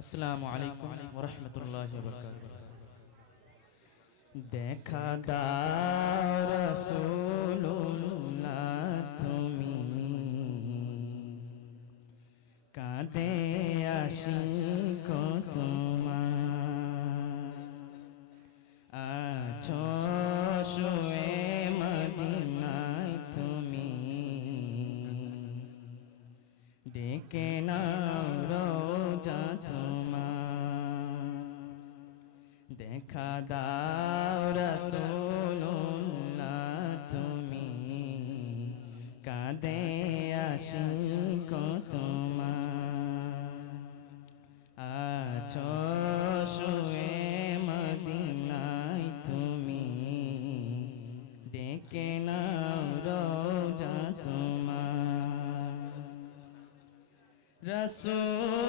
আসসালামু আলাইকুম ওরহমতুল্লাহ দেখা দাও রসুল্লাহ তুমি। কাঁদে আসি কো তোমার। আছো শুয়ে মদিনায় তুমি। ডেকে নাও দেখা দাও রসুল্লাহ তুমি। কাঁদে আসি কো তোমার। আছো শুয়ে মদিনায় তুমি। ডেকে নাও রোজা তোমার। রসুল্লাহ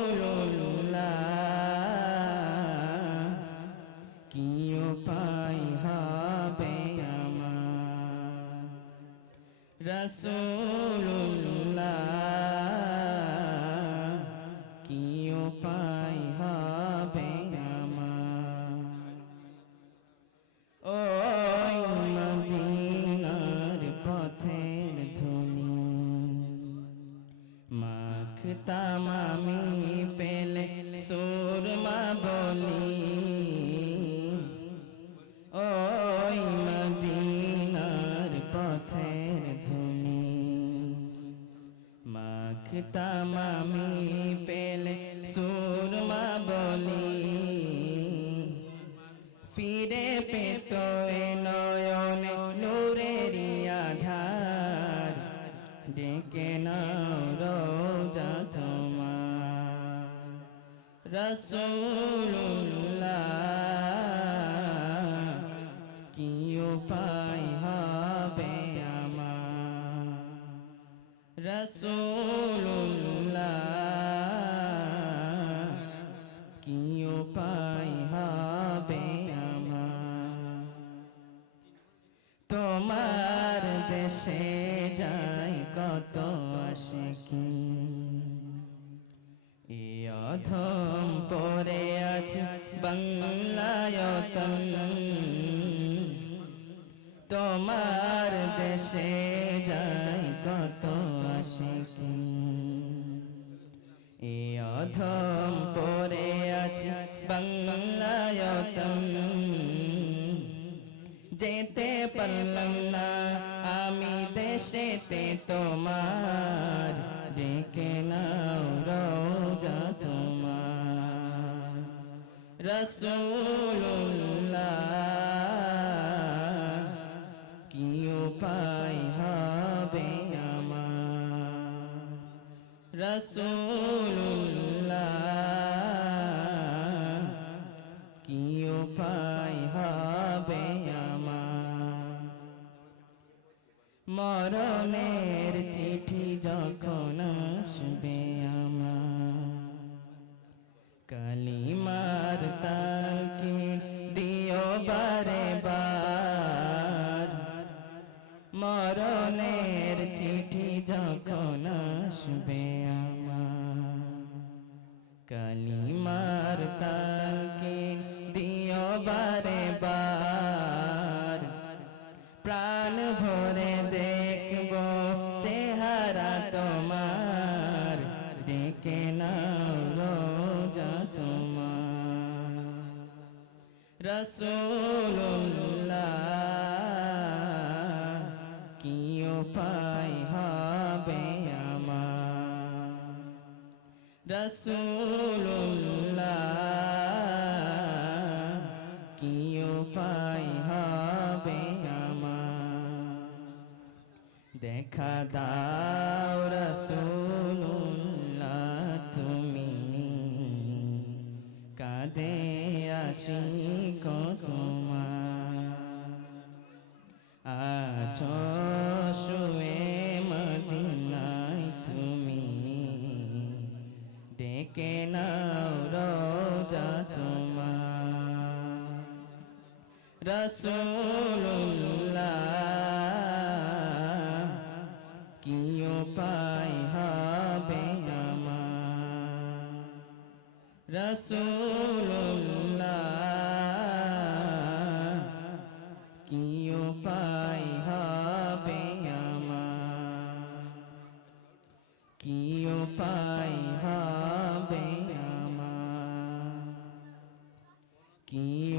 রসুল্লাহ কি উপায় হবে আমার? ওই মদিনার পথের ধুনি মাখতাম আমি পেলে সুরমা বলি। মাখতাম আমি পেলে সুরমা বলি। ফিরে পেত নয়ন নূরের আধার। ডেকে নাও রোজা তোমার। রসুল্লাহ তোমার দেশে যাই কত কি এ পরে আছে বাংলায়তন তোমার দেশে যাই কত এ অধম পরে আছে বাংলায়তন যেতে পারলাম না আমি দেশেতে তোমার ডেকে নাও রোজা তোমার। রসুল্লাহ কি উপায় হবে আমার? রসুল্লাহ মরণের চিঠি যখন আসবে আমার। কালিমার তাকে দিও বারে বার মরণের চিঠি যখন আসবে আমার। কালিমার রসুল্লাহ কি উপায় হবে আমার? রসুল্লাহ কি উপায় হবে আমার? দেখা দাও রসুল্লাহ তুমি কাঁদে আসি কো তোমার। আছো শুয়ে মদিনায় তুমি। ডেকে নাও রোজা তোমার। রসুল্লাহ কি উপায় হবে আমার। রসুল্লাহ হবে আমার কি উপায়